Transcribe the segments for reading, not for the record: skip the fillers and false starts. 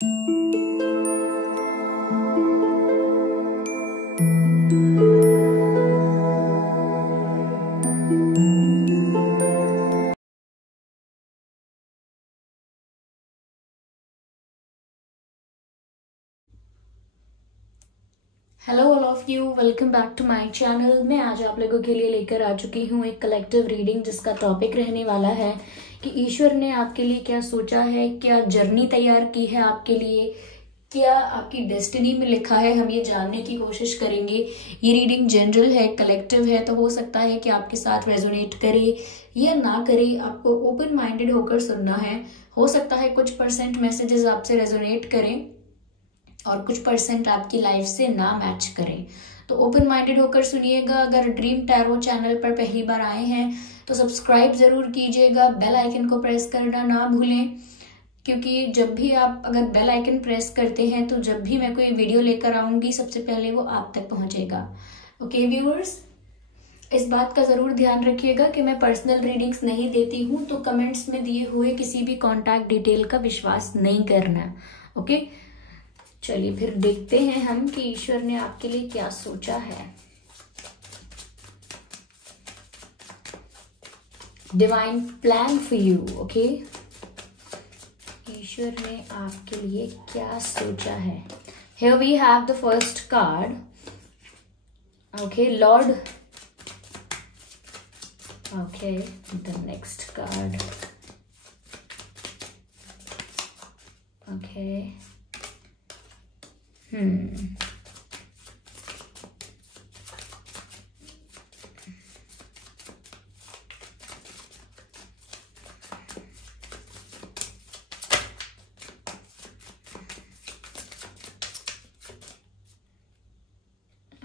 Hello all of you, welcome back to my channel. मैं आज आप लोगों के लिए लेकर आ चुकी हूँ एक कलेक्टिव रीडिंग, जिसका टॉपिक रहने वाला है कि ईश्वर ने आपके लिए क्या सोचा है, क्या जर्नी तैयार की है आपके लिए, क्या आपकी डेस्टिनी में लिखा है। हम ये जानने की कोशिश करेंगे। ये रीडिंग जनरल है, कलेक्टिव है, तो हो सकता है कि आपके साथ रेजोनेट करे या ना करे। आपको ओपन माइंडेड होकर सुनना है। हो सकता है कुछ परसेंट मैसेजेस आपसे रेजोनेट करें और कुछ परसेंट आपकी लाइफ से ना मैच करें, तो ओपन माइंडेड होकर सुनिएगा। अगर ड्रीम टैरो चैनल पर पहली बार आए हैं तो सब्सक्राइब जरूर कीजिएगा, बेल आइकन को प्रेस करना ना भूलें, क्योंकि जब भी आप अगर बेल आइकन प्रेस करते हैं तो जब भी मैं कोई वीडियो लेकर आऊंगी सबसे पहले वो आप तक पहुंचेगा। ओके व्यूअर्स, इस बात का जरूर ध्यान रखिएगा कि मैं पर्सनल रीडिंग्स नहीं देती हूँ, तो कमेंट्स में दिए हुए किसी भी कॉन्टैक्ट डिटेल का विश्वास नहीं करना। ओके, चलिए फिर देखते हैं हम कि ईश्वर ने आपके लिए क्या सोचा है। Divine plan for you. Okay, ईश्वर ने आपके लिए क्या सोचा है। Here we have the first card. Okay, lord. Okay, the next card. Okay,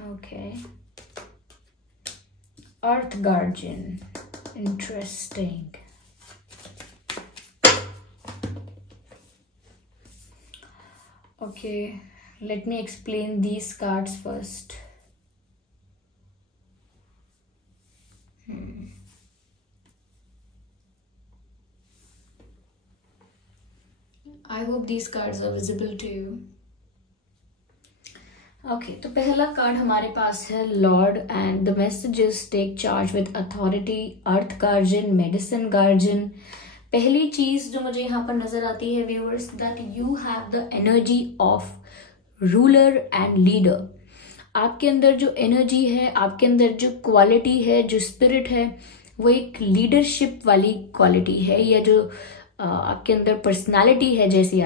Okay. Earth Guardian. Interesting. Okay, let me explain these cards first. I hope these cards are visible to you. Okay, तो पहला card हमारे पास है lord and the messages take charge with authority, earth guardian, medicine guardian. पहली चीज जो मुझे यहाँ पर नजर आती है viewers, that you have the energy of ruler and leader. आपके अंदर जो एनर्जी है, आपके अंदर जो क्वालिटी है, जो स्पिरिट है, वो एक लीडरशिप वाली क्वालिटी है, या जो आपके अंदर पर्सनालिटी है, जैसी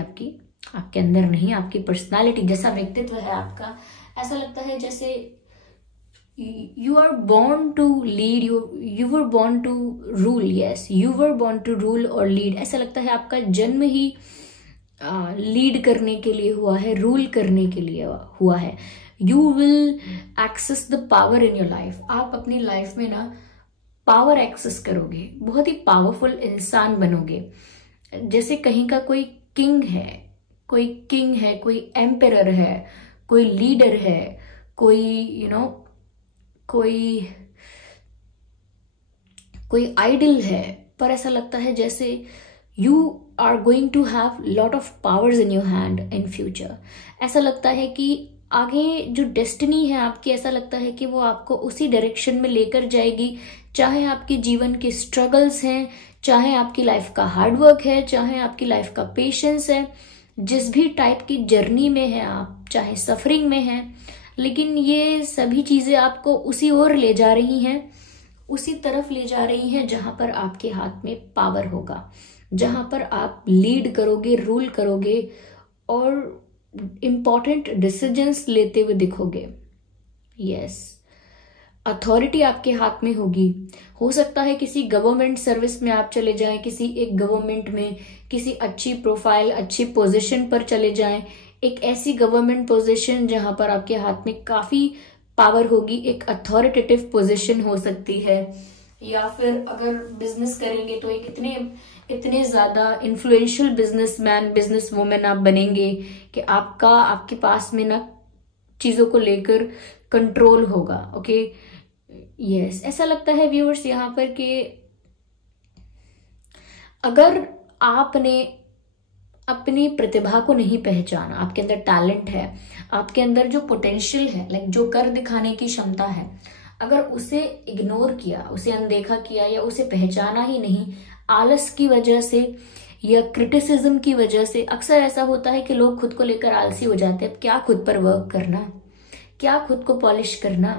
आपके अंदर नहीं, आपकी पर्सनालिटी जैसा व्यक्तित्व है आपका, ऐसा लगता है जैसे you are born to lead, you were born to rule. Yes, you were born to rule और लीड। ऐसा लगता है आपका जन्म ही लीड करने के लिए हुआ है, रूल करने के लिए हुआ है। You will access the power in your life. आप अपनी लाइफ में ना पावर एक्सेस करोगे, बहुत ही पावरफुल इंसान बनोगे। जैसे कहीं का कोई किंग है, कोई एम्परर है, कोई लीडर है, कोई कोई आइडल है, पर ऐसा लगता है जैसे you are going to have lot of powers in your hand in future. ऐसा लगता है कि आगे जो डेस्टिनी है आपकी, ऐसा लगता है कि वो आपको उसी डायरेक्शन में लेकर जाएगी, चाहे आपके जीवन के स्ट्रगल्स हैं, चाहे आपकी लाइफ का हार्डवर्क है, चाहे आपकी लाइफ का पेशेंस है, जिस भी टाइप की जर्नी में है आप, चाहे सफरिंग में है, लेकिन ये सभी चीजें आपको उसी ओर ले जा रही हैं, उसी तरफ ले जा रही हैं जहां पर आपके हाथ में पावर होगा, जहां पर आप लीड करोगे, रूल करोगे और इम्पॉर्टेंट डिसीजंस लेते हुए दिखोगे। यस, अथॉरिटी आपके हाथ में होगी। हो सकता है किसी गवर्नमेंट सर्विस में आप चले जाएं, किसी एक गवर्नमेंट में किसी अच्छी प्रोफाइल, अच्छी पोजीशन पर चले जाएं, एक ऐसी गवर्नमेंट पोजीशन जहां पर आपके हाथ में काफी पावर होगी, एक अथॉरिटेटिव पोजीशन हो सकती है। या फिर अगर बिजनेस करेंगे तो एक इतने ज्यादा इन्फ्लुएंशियल बिजनेसमैन, बिजनेस वुमेन आप बनेंगे कि आपके पास में ना चीजों को लेकर कंट्रोल होगा। ओके, यस, ऐसा लगता है व्यूअर्स यहाँ पर कि अगर आपने अपनी प्रतिभा को नहीं पहचाना, आपके अंदर टैलेंट है, आपके अंदर जो पोटेंशियल है, लाइक जो कर दिखाने की क्षमता है, अगर उसे इग्नोर किया, उसे अनदेखा किया या उसे पहचाना ही नहीं, आलस की वजह से या क्रिटिसिज्म की वजह से, अक्सर ऐसा होता है कि लोग खुद को लेकर आलसी हो जाते हैं। क्या खुद पर वर्क करना, क्या खुद को पॉलिश करना।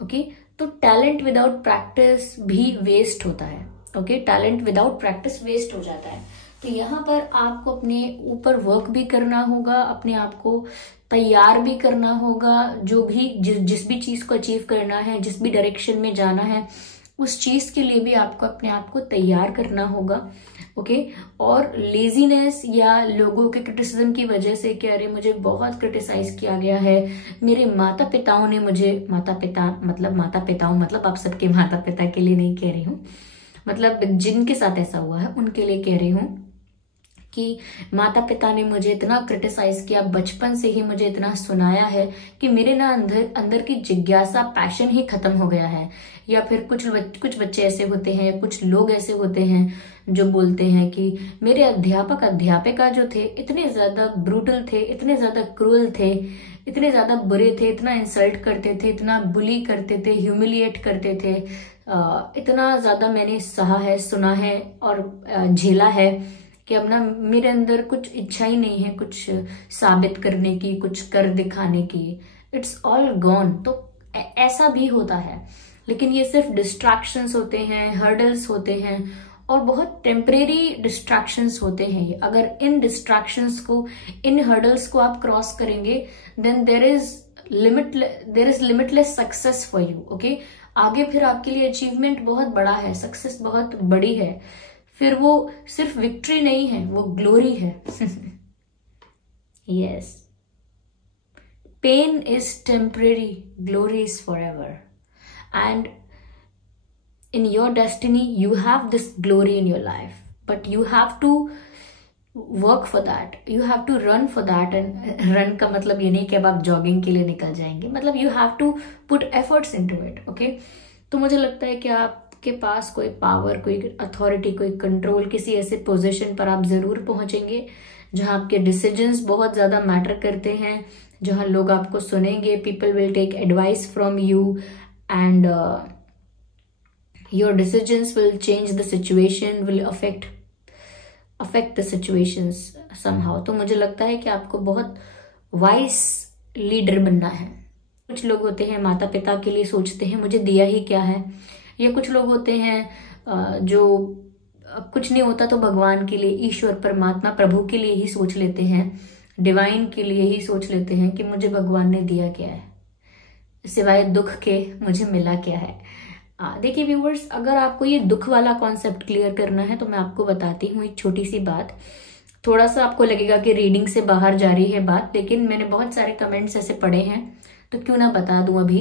ओके, तो टैलेंट विदाउट प्रैक्टिस भी वेस्ट होता है। Okay, talent without practice waste हो जाता है। तो यहाँ पर आपको अपने ऊपर वर्क भी करना होगा, अपने आप को तैयार भी करना होगा, जो भी जिस भी चीज को अचीव करना है, जिस भी डायरेक्शन में जाना है, उस चीज के लिए भी आपको अपने आप को तैयार करना होगा। ओके, और लेजीनेस या लोगों के क्रिटिसिज्म की वजह से कि अरे मुझे बहुत क्रिटिसाइज किया गया है, मेरे माता पिताओं ने मुझे, माता पिताओं मतलब आप सबके माता पिता के लिए नहीं कह रही हूँ, मतलब जिनके साथ ऐसा हुआ है उनके लिए कह रही हूँ कि माता पिता ने मुझे इतना क्रिटिसाइज किया, बचपन से ही मुझे इतना सुनाया है कि मेरे ना अंदर की जिज्ञासा, पैशन ही खत्म हो गया है। या फिर कुछ बच्चे ऐसे होते हैं, कुछ लोग ऐसे होते हैं जो बोलते हैं कि मेरे अध्यापिका जो थे इतने ज्यादा ब्रूटल थे, इतने ज्यादा क्रूअल थे, इतने ज्यादा बुरे थे, इतना इंसल्ट करते थे, इतना बुली करते थे, ह्यूमिलिएट करते थे, इतना ज्यादा मैंने सहा है, सुना है और झेला है कि अब ना मेरे अंदर कुछ इच्छा ही नहीं है कुछ साबित करने की, कुछ कर दिखाने की। It's all gone. तो ऐसा भी होता है, लेकिन ये सिर्फ डिस्ट्रैक्शंस होते हैं, हर्डल्स होते हैं और बहुत टेम्परेरी डिस्ट्रैक्शंस होते हैं ये। अगर इन डिस्ट्रैक्शंस को, इन हर्डल्स को आप क्रॉस करेंगे, then there is limitless success for you. Okay, आगे फिर आपके लिए अचीवमेंट बहुत बड़ा है, सक्सेस बहुत बड़ी है, फिर वो सिर्फ विक्ट्री नहीं है, वो ग्लोरी है। Yes, pain is temporary, glory is forever, and in your destiny you have this glory in your life, but you have to work for that, you have to run for that। and run का मतलब ये नहीं कि अब आप jogging के लिए निकल जाएंगे, मतलब you have to put efforts into it। okay, तो मुझे लगता है कि आपके पास कोई पावर, कोई अथॉरिटी, कोई कंट्रोल, किसी ऐसे पोजीशन पर आप जरूर पहुंचेंगे जहां आपके डिसीजंस बहुत ज्यादा मैटर करते हैं, जहां लोग आपको सुनेंगे, people will take advice from you, and your decisions will change the situation, will affect the situations somehow। तो मुझे लगता है कि आपको बहुत वाइज लीडर बनना है। कुछ लोग होते हैं माता पिता के लिए सोचते हैं मुझे दिया ही क्या है, या कुछ लोग होते हैं जो कुछ नहीं होता तो भगवान के लिए, ईश्वर, परमात्मा, प्रभु के लिए ही सोच लेते हैं, डिवाइन के लिए ही सोच लेते हैं कि मुझे भगवान ने दिया क्या है, सिवाय दुख के मुझे मिला क्या है। देखिए व्यूवर्स, अगर आपको ये दुख वाला कॉन्सेप्ट क्लियर करना है तो मैं आपको बताती हूँ एक छोटी सी बात। थोड़ा सा आपको लगेगा कि रीडिंग से बाहर जा रही है बात, लेकिन मैंने बहुत सारे कमेंट्स ऐसे पढ़े हैं तो क्यों ना बता दूं अभी,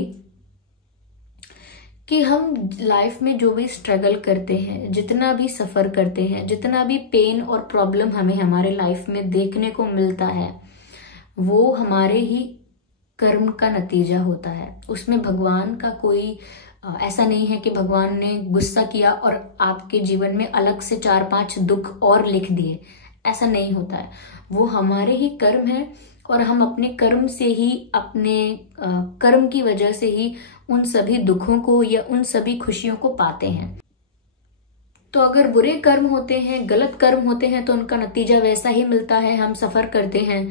कि हम लाइफ में जो भी स्ट्रगल करते हैं, जितना भी सफर करते हैं, जितना भी पेन और प्रॉब्लम हमें हमारे लाइफ में देखने को मिलता है, वो हमारे ही कर्म का नतीजा होता है। उसमें भगवान का कोई ऐसा नहीं है कि भगवान ने गुस्सा किया और आपके जीवन में अलग से 4-5 दुख और लिख दिए, ऐसा नहीं होता है। वो हमारे ही कर्म है और हम अपने कर्म से ही, अपने कर्म की वजह से ही उन सभी दुखों को या उन सभी खुशियों को पाते हैं। तो अगर बुरे कर्म होते हैं, गलत कर्म होते हैं तो उनका नतीजा वैसा ही मिलता है, हम सफर करते हैं।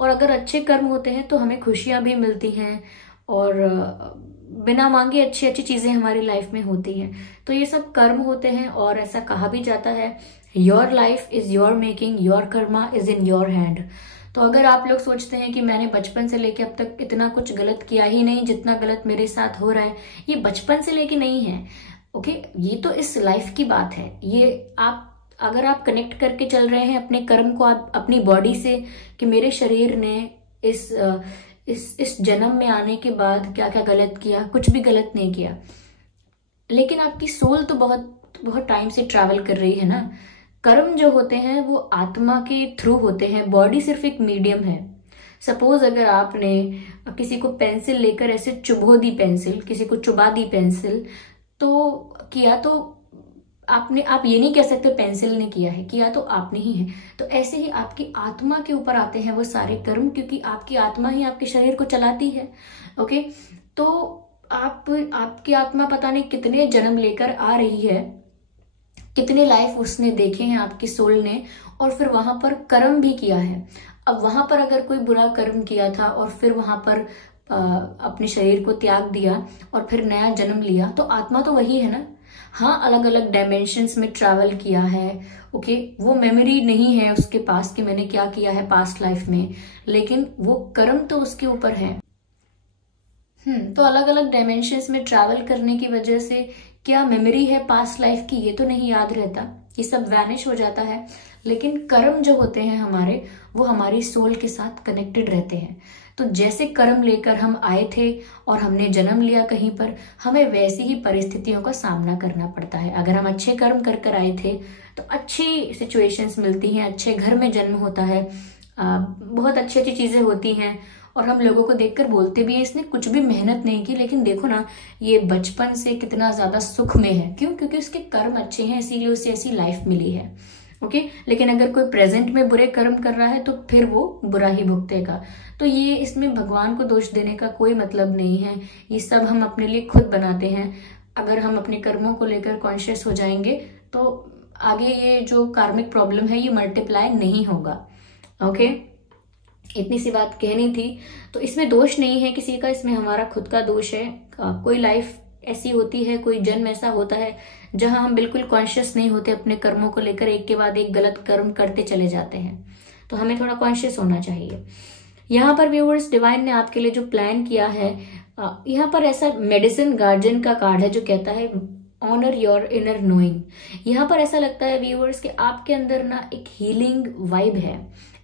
और अगर अच्छे कर्म होते हैं तो हमें खुशियां भी मिलती हैं और बिना मांगे अच्छी अच्छी चीजें हमारी लाइफ में होती हैं। तो ये सब कर्म होते हैं और ऐसा कहा भी जाता है, your life is your making, your Karma is in your hand. तो अगर आप लोग सोचते हैं कि मैंने बचपन से लेके अब तक इतना कुछ गलत किया ही नहीं जितना गलत मेरे साथ हो रहा है, ये बचपन से लेके नहीं है। ओके, ये तो इस लाइफ की बात है। ये अगर आप कनेक्ट करके चल रहे हैं अपने कर्म को अपनी बॉडी से, कि मेरे शरीर ने इस जन्म में आने के बाद क्या क्या गलत किया, कुछ भी गलत नहीं किया, लेकिन आपकी सोल तो बहुत टाइम से ट्रैवल कर रही है ना। कर्म जो होते हैं वो आत्मा के थ्रू होते हैं, बॉडी सिर्फ एक मीडियम है। सपोज अगर आपने किसी को पेंसिल लेकर ऐसे चुभो दी पेंसिल, किसी को चुबा दी पेंसिल, तो किया तो आप ये नहीं कह सकते पेंसिल ने किया है, किया तो आपने ही है। तो ऐसे ही आपकी आत्मा के ऊपर आते हैं वो सारे कर्म, क्योंकि आपकी आत्मा ही आपके शरीर को चलाती है। ओके, तो आपकी आत्मा पता नहीं कितने जन्म लेकर आ रही है, कितने लाइफ उसने देखे हैं आपकी सोल ने, और फिर वहां पर कर्म भी किया है। अब वहां पर अगर कोई बुरा कर्म किया था और फिर वहां पर अपने शरीर को त्याग दिया और फिर नया जन्म लिया, तो आत्मा तो वही है ना। हाँ, अलग अलग डायमेंशंस में ट्रैवल किया है। ओके, वो मेमोरी नहीं है उसके पास कि मैंने क्या किया है पास्ट लाइफ में, लेकिन वो कर्म तो उसके ऊपर है। तो अलग अलग डायमेंशंस में ट्रैवल करने की वजह से क्या मेमोरी है पास्ट लाइफ की, ये तो नहीं याद रहता, ये सब वैनिश हो जाता है। लेकिन कर्म जो होते हैं हमारे, वो हमारी सोल के साथ कनेक्टेड रहते हैं। तो जैसे कर्म लेकर हम आए थे और हमने जन्म लिया कहीं पर, हमें वैसी ही परिस्थितियों का सामना करना पड़ता है। अगर हम अच्छे कर्म कर कर आए थे तो अच्छी सिचुएशंस मिलती हैं, अच्छे घर में जन्म होता है, बहुत अच्छी अच्छी चीजें होती हैं, और हम लोगों को देखकर बोलते भी है इसने कुछ भी मेहनत नहीं की, लेकिन देखो ना ये बचपन से कितना ज्यादा सुख में है। क्यों? क्योंकि उसके कर्म अच्छे हैं, इसीलिए उसे ऐसी लाइफ मिली है। ओके, लेकिन अगर कोई प्रेजेंट में बुरे कर्म कर रहा है तो फिर वो बुरा ही भुगतेगा। तो ये इसमें भगवान को दोष देने का कोई मतलब नहीं है, ये सब हम अपने लिए खुद बनाते हैं। अगर हम अपने कर्मों को लेकर कॉन्शियस हो जाएंगे तो आगे ये जो कार्मिक प्रॉब्लम है ये मल्टीप्लाई नहीं होगा। ओके, इतनी सी बात कहनी थी। तो इसमें दोष नहीं है किसी का, इसमें हमारा खुद का दोष है। कोई लाइफ ऐसी होती है, कोई जन्म ऐसा होता है जहां हम बिल्कुल कॉन्शियस नहीं होते अपने कर्मों को लेकर, एक के बाद एक गलत कर्म करते चले जाते हैं। तो हमें थोड़ा कॉन्शियस होना चाहिए। यहाँ पर व्यूअर्स, डिवाइन ने आपके लिए जो प्लान किया है, यहाँ पर ऐसा मेडिसिन गार्जियन का कार्ड है जो कहता है ऑनर योर इनर नोइंग। यहाँ पर ऐसा लगता है व्यूअर्स कि आपके अंदर ना एक हीलिंग वाइब है,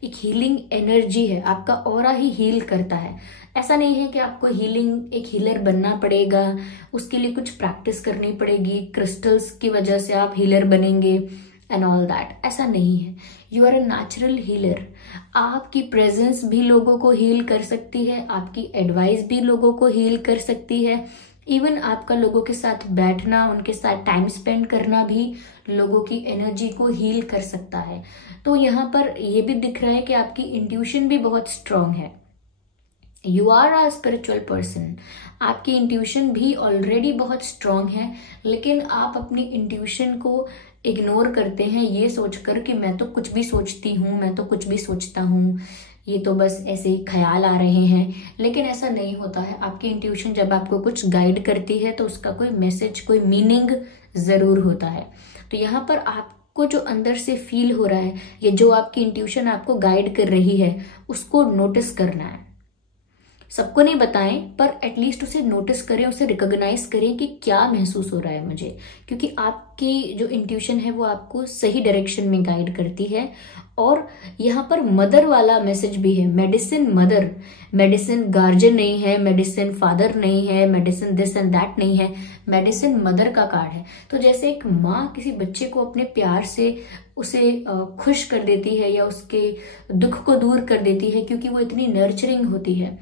एक हीलिंग एनर्जी है, आपका ऑरा ही हील करता है। ऐसा नहीं है कि आपको एक हीलर बनना पड़ेगा, उसके लिए कुछ प्रैक्टिस करनी पड़ेगी, क्रिस्टल्स की वजह से आप हीलर बनेंगे एंड ऑल दैट, ऐसा नहीं है। You are a natural healer. आपकी प्रेजेंस भी लोगों को हील कर सकती है, आपकी एडवाइस भी लोगों को हील कर सकती है, इवन आपका लोगों के साथ बैठना, उनके साथ टाइम स्पेंड करना भी लोगों की एनर्जी को हील कर सकता है। तो यहाँ पर ये भी दिख रहा है कि आपकी इंट्यूशन भी बहुत स्ट्रांग है। You are a spiritual person, आपकी इंट्यूशन भी ऑलरेडी बहुत स्ट्रांग है, लेकिन आप अपनी इंट्यूशन को इग्नोर करते हैं ये सोचकर कि मैं तो कुछ भी सोचती हूँ, मैं तो कुछ भी सोचता हूँ, ये तो बस ऐसे ही ख्याल आ रहे हैं। लेकिन ऐसा नहीं होता है। आपकी इंट्यूशन जब आपको कुछ गाइड करती है तो उसका कोई मैसेज, कोई मीनिंग जरूर होता है। तो यहाँ पर आपको जो अंदर से फील हो रहा है, ये जो आपकी इंट्यूशन आपको गाइड कर रही है, उसको नोटिस करना है। सबको नहीं बताएं, पर एटलीस्ट उसे नोटिस करें, उसे रिकॉग्नाइज करें कि क्या महसूस हो रहा है मुझे, क्योंकि आपकी जो इंट्यूशन है वो आपको सही डायरेक्शन में गाइड करती है। और यहाँ पर मदर वाला मैसेज भी है, मेडिसिन मदर, मेडिसिन गार्जियन नहीं है, मेडिसिन फादर नहीं है, मेडिसिन दिस एंड दैट नहीं है, मेडिसिन मदर का कार्ड है। तो जैसे एक माँ किसी बच्चे को अपने प्यार से उसे खुश कर देती है या उसके दुख को दूर कर देती है, क्योंकि वो इतनी नर्चरिंग होती है,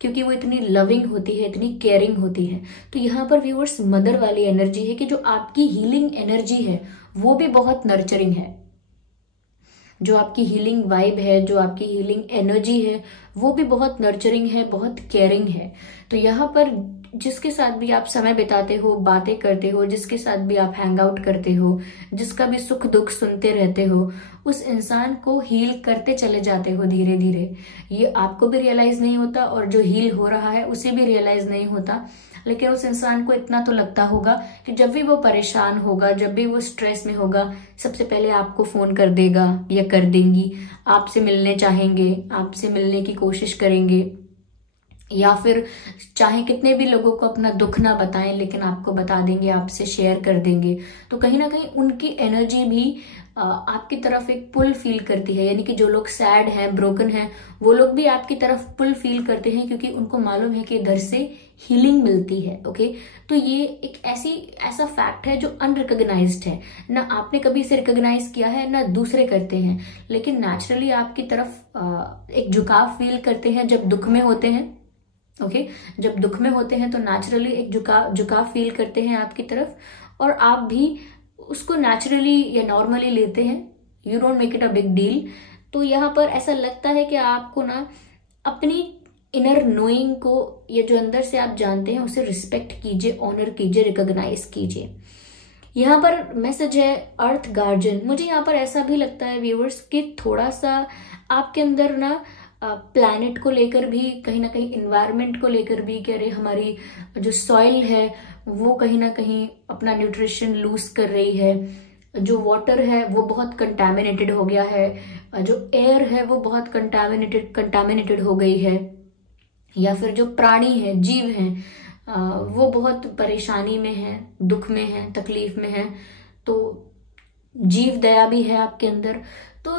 क्योंकि वो इतनी लविंग होती है, इतनी केयरिंग होती है। तो यहाँ पर व्यूअर्स मदर वाली एनर्जी है कि जो आपकी हीलिंग एनर्जी है वो भी बहुत नर्चरिंग है, जो आपकी हीलिंग वाइब है, जो आपकी हीलिंग एनर्जी है वो भी बहुत नर्चरिंग है, बहुत केयरिंग है। तो यहाँ पर जिसके साथ भी आप समय बिताते हो, बातें करते हो, जिसके साथ भी आप हैंग आउट करते हो, जिसका भी सुख दुख सुनते रहते हो, उस इंसान को हील करते चले जाते हो धीरे धीरे। ये आपको भी रियलाइज नहीं होता और जो हील हो रहा है उसे भी रियलाइज नहीं होता, लेकिन उस इंसान को इतना तो लगता होगा कि जब भी वो परेशान होगा, जब भी वो स्ट्रेस में होगा, सबसे पहले आपको फोन कर देगा या कर देंगी, आपसे मिलने चाहेंगे, आपसे मिलने की कोशिश करेंगे, या फिर चाहे कितने भी लोगों को अपना दुख ना बताएं लेकिन आपको बता देंगे, आपसे शेयर कर देंगे। तो कहीं ना कहीं उनकी एनर्जी भी आपकी तरफ एक पुल फील करती है, यानी कि जो लोग सैड हैं, ब्रोकन हैं, वो लोग भी आपकी तरफ पुल फील करते हैं, क्योंकि उनको मालूम है कि इधर से हीलिंग मिलती है। ओके, तो ये एक ऐसा फैक्ट है जो अनरिकॉग्नाइज्ड है, ना आपने कभी इसे रिकॉग्नाइज किया है ना दूसरे करते हैं, लेकिन नेचुरली आपकी तरफ एक झुकाव फील करते हैं जब दुख में होते हैं। ओके, जब दुख में होते हैं तो नेचुरली एक झुकाव फील करते हैं आपकी तरफ, और आप भी उसको नेचुरली या नॉर्मली लेते हैं, you don't make it a big deal. तो यहाँ पर ऐसा लगता है कि आपको ना अपनी इनर नोइंग को, ये जो अंदर से आप जानते हैं, उसे रिस्पेक्ट कीजिए, ऑनर कीजिए, रिकॉग्नाइज कीजिए। यहाँ पर मैसेज है अर्थ गार्जियन। मुझे यहाँ पर ऐसा भी लगता है व्यूअर्स कि थोड़ा सा आपके अंदर ना प्लैनेट को लेकर भी, कहीं ना कहीं इन्वायरमेंट को लेकर भी, कि अरे हमारी जो सॉइल है वो कहीं ना कहीं अपना न्यूट्रिशन लूज कर रही है, जो वाटर है वो बहुत कंटामिनेटेड हो गया है, जो एयर है वो बहुत कंटामिनेटेड हो गई है, या फिर जो प्राणी है, जीव हैं, वो बहुत परेशानी में है, दुख में है, तकलीफ में है। तो जीव दया भी है आपके अंदर। तो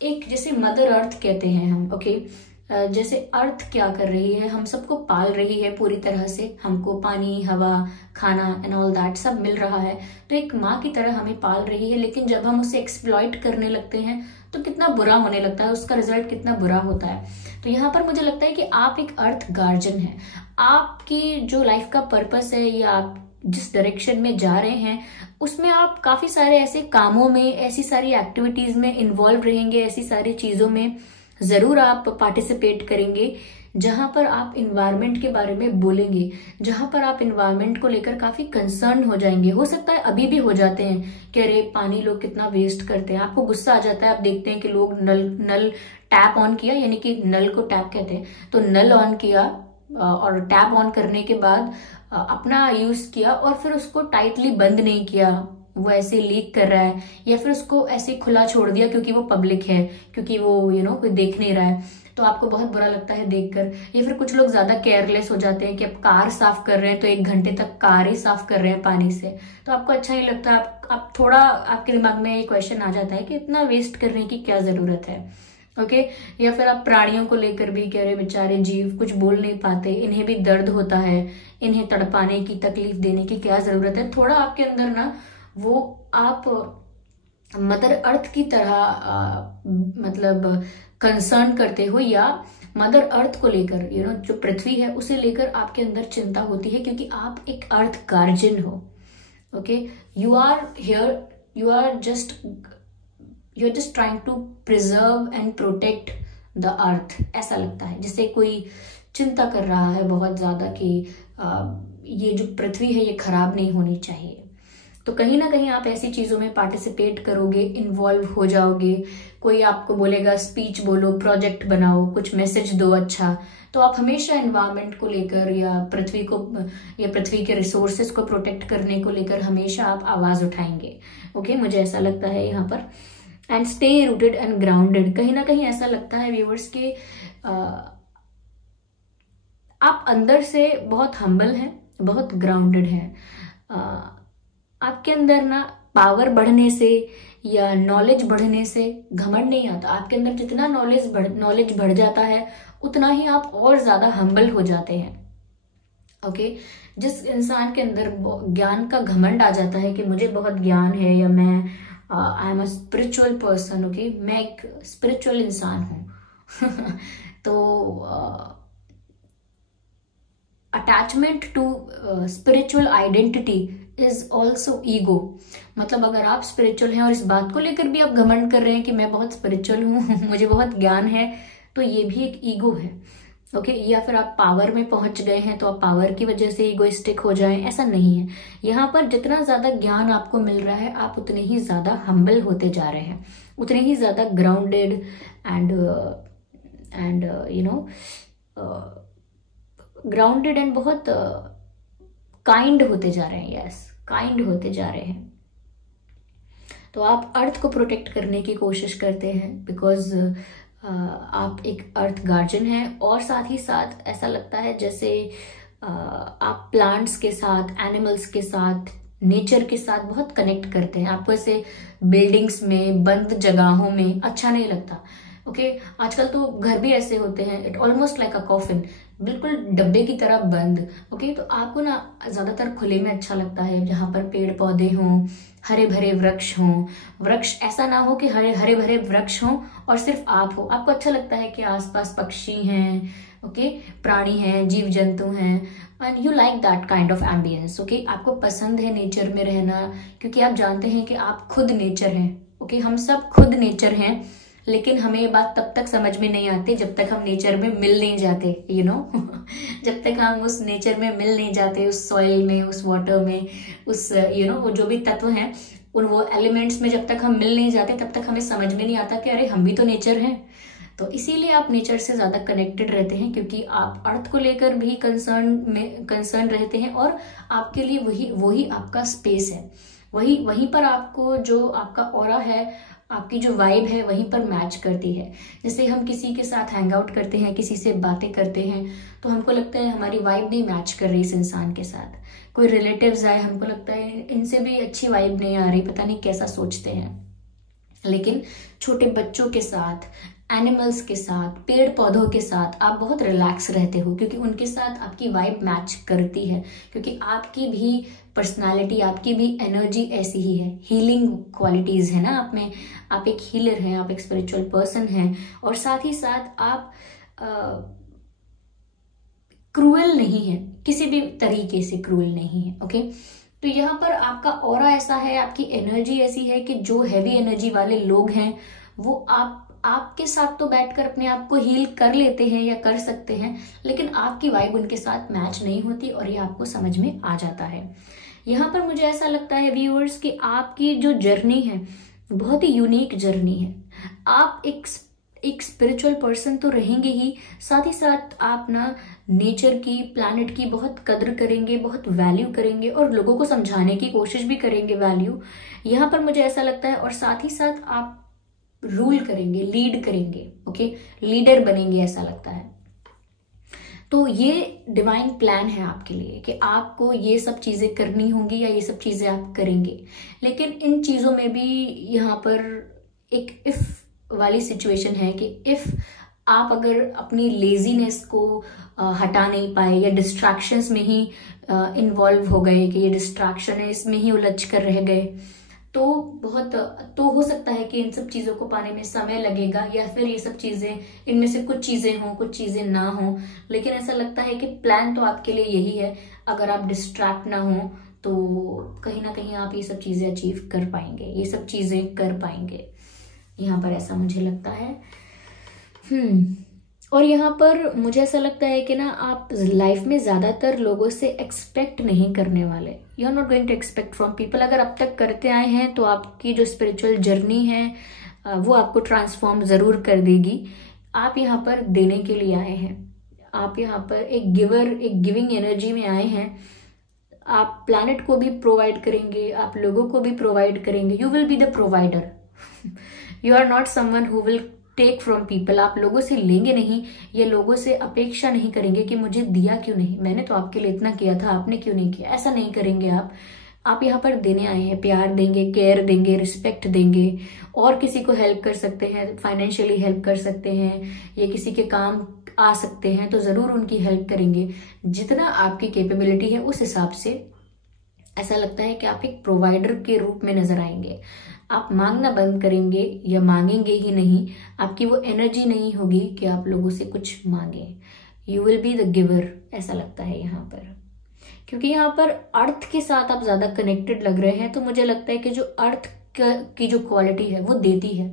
एक जैसे मदर अर्थ कहते हैं हम, ओके, जैसे अर्थ क्या कर रही है, हम सबको पाल रही है पूरी तरह से, हमको पानी, हवा, खाना एंड ऑल दैट सब मिल रहा है। तो एक माँ की तरह हमें पाल रही है, लेकिन जब हम उसे एक्सप्लॉइट करने लगते हैं तो कितना बुरा होने लगता है, उसका रिजल्ट कितना बुरा होता है। तो यहाँ पर मुझे लगता है कि आप एक अर्थ गार्जियन हैं। आपकी जो लाइफ का पर्पस है, या आप जिस डायरेक्शन में जा रहे हैं, उसमें आप काफी सारे ऐसे कामों में, ऐसी सारी एक्टिविटीज में इन्वॉल्व रहेंगे, ऐसी सारी चीजों में जरूर आप पार्टिसिपेट करेंगे जहां पर आप इन्वायरमेंट के बारे में बोलेंगे, जहां पर आप इन्वायरमेंट को लेकर काफी कंसर्न हो जाएंगे। हो सकता है अभी भी हो जाते हैं कि अरे पानी लोग कितना वेस्ट करते हैं, आपको गुस्सा आ जाता है। आप देखते हैं कि लोग नल टैप ऑन किया, यानी कि नल को टैप कहते हैं, तो नल ऑन किया और टैप ऑन करने के बाद अपना यूज किया और फिर उसको टाइटली बंद नहीं किया, वो ऐसे लीक कर रहा है, या फिर उसको ऐसे खुला छोड़ दिया क्योंकि वो पब्लिक है, क्योंकि वो कोई देख नहीं रहा है, तो आपको बहुत बुरा लगता है देखकर। या फिर कुछ लोग ज्यादा केयरलेस हो जाते हैं कि अब कार साफ कर रहे हैं तो 1 घंटे तक कार ही साफ कर रहे हैं पानी से, तो आपको अच्छा नहीं लगता। आप थोड़ा, आपके दिमाग में ये क्वेश्चन आ जाता है कि इतना वेस्ट करने की क्या जरूरत है, ओके। या फिर आप प्राणियों को लेकर भी कह रहे, बेचारे जीव कुछ बोल नहीं पाते, इन्हें भी दर्द होता है, इन्हें तड़पाने की, तकलीफ देने की क्या जरूरत है। थोड़ा आपके अंदर ना वो आप मदर अर्थ की तरह मतलब कंसर्न करते हो, या मदर अर्थ को लेकर जो पृथ्वी है उसे लेकर आपके अंदर चिंता होती है, क्योंकि आप एक अर्थ गार्जियन हो, okay. You are here, you are just trying to preserve and protect the earth. ऐसा लगता है जैसे कोई चिंता कर रहा है बहुत ज्यादा कि ये जो पृथ्वी है ये खराब नहीं होनी चाहिए। तो कहीं ना कहीं आप ऐसी चीजों में पार्टिसिपेट करोगे, इन्वॉल्व हो जाओगे। कोई आपको बोलेगा स्पीच बोलो, प्रोजेक्ट बनाओ, कुछ मैसेज दो अच्छा, तो आप हमेशा एनवायरनमेंट को लेकर या पृथ्वी के रिसोर्सेज को प्रोटेक्ट करने को लेकर हमेशा आप आवाज उठाएंगे, ओके। मुझे ऐसा लगता है यहाँ पर। And stay rooted and grounded, कहीं ना कहीं ऐसा लगता है व्यूअर्स के आप अंदर से बहुत हम्बल हैं, बहुत ग्राउंडेड हैं। आपके अंदर ना पावर बढ़ने से या नॉलेज बढ़ने से घमंड नहीं आता। आपके अंदर जितना नॉलेज बढ़ जाता है उतना ही आप और ज्यादा हम्बल हो जाते हैं, ओके। जिस इंसान के अंदर ज्ञान का घमंड आ जाता है कि मुझे बहुत ज्ञान है, या मैं I am a spiritual person, okay, मैं एक स्पिरिचुअल इंसान हूं तो attachment to spiritual identity is also ego. मतलब अगर आप स्पिरिचुअल हैं और इस बात को लेकर भी आप घमंड कर रहे हैं कि मैं बहुत स्पिरिचुअल हूँ मुझे बहुत ज्ञान है, तो ये भी एक ईगो है, ओके। या फिर आप पावर में पहुंच गए हैं तो आप पावर की वजह से ईगोइस्टिक हो जाएं, ऐसा नहीं है। यहाँ पर जितना ज्यादा ज्ञान आपको मिल रहा है आप उतने ही ज्यादा हम्बल होते जा रहे हैं, उतने ही ज्यादा ग्राउंडेड एंड ग्राउंडेड एंड बहुत काइंड होते जा रहे हैं, यस, काइंड होते जा रहे हैं। तो आप अर्थ को प्रोटेक्ट करने की कोशिश करते हैं बिकॉज आप एक अर्थ गार्जियन हैं, और साथ ही साथ ऐसा लगता है जैसे आप प्लांट्स के साथ, एनिमल्स के साथ, नेचर के साथ बहुत कनेक्ट करते हैं। आपको ऐसे बिल्डिंग्स में, बंद जगहों में अच्छा नहीं लगता। ओके। आजकल तो घर भी ऐसे होते हैं, it almost like a coffin, बिल्कुल डब्बे की तरह बंद। ओके, तो आपको ना ज्यादातर खुले में अच्छा लगता है, जहां पर पेड़ पौधे हों, हरे भरे वृक्ष हों। वृक्ष ऐसा ना हो कि हरे हरे भरे वृक्ष हों और सिर्फ आप हो। आपको अच्छा लगता है कि आसपास पक्षी हैं, ओके, प्राणी हैं, जीव जंतु हैं, and you like that kind of ambience. Okay, आपको पसंद है नेचर में रहना, क्योंकि आप जानते हैं कि आप खुद नेचर हैं। ओके, हम सब खुद नेचर हैं, लेकिन हमें ये बात तब तक समझ में नहीं आती जब तक हम नेचर में मिल नहीं जाते, यू नो जब तक हम उस नेचर में मिल नहीं जाते, उस सॉइल में, उस वाटर में, उस वो जो भी तत्व हैं, उन वो एलिमेंट्स में जब तक हम मिल नहीं जाते, तब तक हमें समझ में नहीं आता कि अरे हम भी तो नेचर हैं। तो इसीलिए आप नेचर से ज्यादा कनेक्टेड रहते हैं, क्योंकि आप अर्थ को लेकर भी कंसर्न रहते हैं, और आपके लिए वही आपका स्पेस है। वहीं पर आपको जो आपका ऑरा है, आपकी जो वाइब है, वहीं पर मैच करती है। जैसे हम किसी के साथ हैंग आउट करते हैं, किसी से बातें करते हैं, तो हमको लगता है हमारी वाइब नहीं मैच कर रही इस इंसान के साथ। कोई रिलेटिव्स आए, हमको लगता है इनसे भी अच्छी वाइब नहीं आ रही, पता नहीं कैसा सोचते हैं। लेकिन छोटे बच्चों के साथ, एनिमल्स के साथ, पेड़ पौधों के साथ आप बहुत रिलैक्स रहते हो, क्योंकि उनके साथ आपकी वाइब मैच करती है, क्योंकि आपकी भी पर्सनालिटी, आपकी भी एनर्जी ऐसी ही है। हीलिंग क्वालिटीज है ना आप में, आप एक हीलर हैं, आप एक स्पिरिचुअल पर्सन हैं, और साथ ही साथ आप क्रूएल नहीं है, किसी भी तरीके से क्रूएल नहीं है। ओके, तो यहाँ पर आपका ऑरा ऐसा है, आपकी एनर्जी ऐसी है कि जो हैवी एनर्जी वाले लोग हैं वो आपके साथ तो बैठकर अपने आप को हील कर लेते हैं या कर सकते हैं, लेकिन आपकी वाइब उनके साथ मैच नहीं होती, और ये आपको समझ में आ जाता है। यहाँ पर मुझे ऐसा लगता है व्यूअर्स कि आपकी जो जर्नी है बहुत ही यूनिक जर्नी है। आप एक स्पिरिचुअल पर्सन तो रहेंगे ही, साथ ही साथ आप ना नेचर की, प्लैनेट की बहुत कद्र करेंगे, बहुत वैल्यू करेंगे, और लोगों को समझाने की कोशिश भी करेंगे वैल्यू, यहाँ पर मुझे ऐसा लगता है। और साथ ही साथ आप रूल करेंगे, लीड करेंगे, ओके, लीडर बनेंगे ऐसा लगता है। तो ये डिवाइन प्लान है आपके लिए कि आपको ये सब चीजें करनी होंगी या ये सब चीजें आप करेंगे। लेकिन इन चीजों में भी यहाँ पर एक इफ वाली सिचुएशन है कि इफ आप अगर अपनी लेजीनेस को हटा नहीं पाए, या डिस्ट्रैक्शंस में ही इन्वॉल्व हो गए कि ये डिस्ट्रैक्शन है, इसमें ही उलझ कर रह गए, तो हो सकता है कि इन सब चीजों को पाने में समय लगेगा, या फिर ये सब चीजें, इनमें से कुछ चीजें हों, कुछ चीजें ना हों। लेकिन ऐसा लगता है कि प्लान तो आपके लिए यही है, अगर आप डिस्ट्रैक्ट ना हो तो कहीं ना कहीं आप ये सब चीजें अचीव कर पाएंगे, ये सब चीजें कर पाएंगे, यहाँ पर ऐसा मुझे लगता है। और यहाँ पर मुझे ऐसा लगता है कि ना आप लाइफ में ज्यादातर लोगों से एक्सपेक्ट नहीं करने वाले। You are not going to expect from people. अगर अब तक करते आए हैं तो आपकी जो स्पिरिचुअल जर्नी है वो आपको ट्रांसफॉर्म जरूर कर देगी। आप यहाँ पर देने के लिए आए हैं, आप यहाँ पर एक गिविंग एनर्जी में आए हैं। आप प्लैनेट को भी प्रोवाइड करेंगे, आप लोगों को भी प्रोवाइड करेंगे। You will be the provider, you are not someone who will take from people. आप लोगों से लेंगे नहीं, ये लोगों से अपेक्षा नहीं करेंगे कि मुझे दिया क्यों नहीं, मैंने तो आपके लिए इतना किया था, आपने क्यों नहीं किया, ऐसा नहीं करेंगे आप यहाँ पर देने आए हैं। प्यार देंगे, केयर देंगे, रिस्पेक्ट देंगे, और किसी को हेल्प कर सकते हैं, फाइनेंशियली हेल्प कर सकते हैं, या किसी के काम आ सकते हैं तो जरूर उनकी हेल्प करेंगे। जितना आपकी कैपेबिलिटी है उस हिसाब से ऐसा लगता है कि आप एक प्रोवाइडर के रूप में नजर आएंगे। आप मांगना बंद करेंगे या मांगेंगे ही नहीं, आपकी वो एनर्जी नहीं होगी कि आप लोगों से कुछ मांगे। You will be the giver, ऐसा लगता है यहाँ पर। क्योंकि यहाँ पर अर्थ के साथ आप ज्यादा कनेक्टेड लग रहे हैं, तो मुझे लगता है कि जो अर्थ की जो क्वालिटी है वो देती है।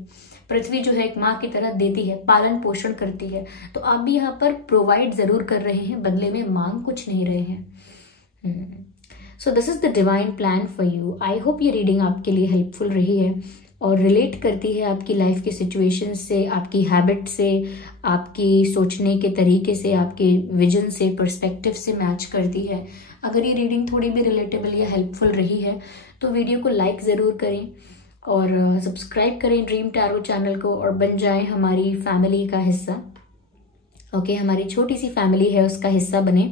पृथ्वी जो है एक माँ की तरह देती है, पालन पोषण करती है, तो आप भी यहाँ पर प्रोवाइड जरूर कर रहे हैं, बदले में मांग कुछ नहीं रहे हैं। So this is the divine plan for you. I hope ये रीडिंग आपके लिए हेल्पफुल रही है और रिलेट करती है आपकी लाइफ के सिचुएशन से, आपकी हैबिट से, आपकी सोचने के तरीके से, आपके विजन से, पर्सपेक्टिव से मैच करती है। अगर ये रीडिंग थोड़ी भी रिलेटेबल या हेल्पफुल रही है तो वीडियो को लाइक ज़रूर करें और सब्सक्राइब करें ड्रीम टैरो चैनल को, और बन जाएं हमारी फैमिली का हिस्सा। ओके, हमारी छोटी सी फैमिली है, उसका हिस्सा बने।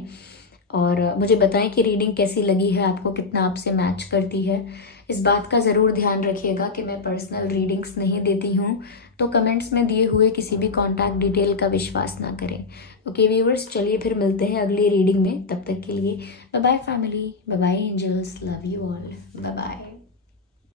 और मुझे बताएं कि रीडिंग कैसी लगी है आपको, कितना आपसे मैच करती है। इस बात का ज़रूर ध्यान रखिएगा कि मैं पर्सनल रीडिंग्स नहीं देती हूँ, तो कमेंट्स में दिए हुए किसी भी कॉन्टैक्ट डिटेल का विश्वास ना करें। ओके व्यूअर्स, चलिए फिर मिलते हैं अगली रीडिंग में। तब तक के लिए bye bye family, bye bye angels, love you all, bye bye.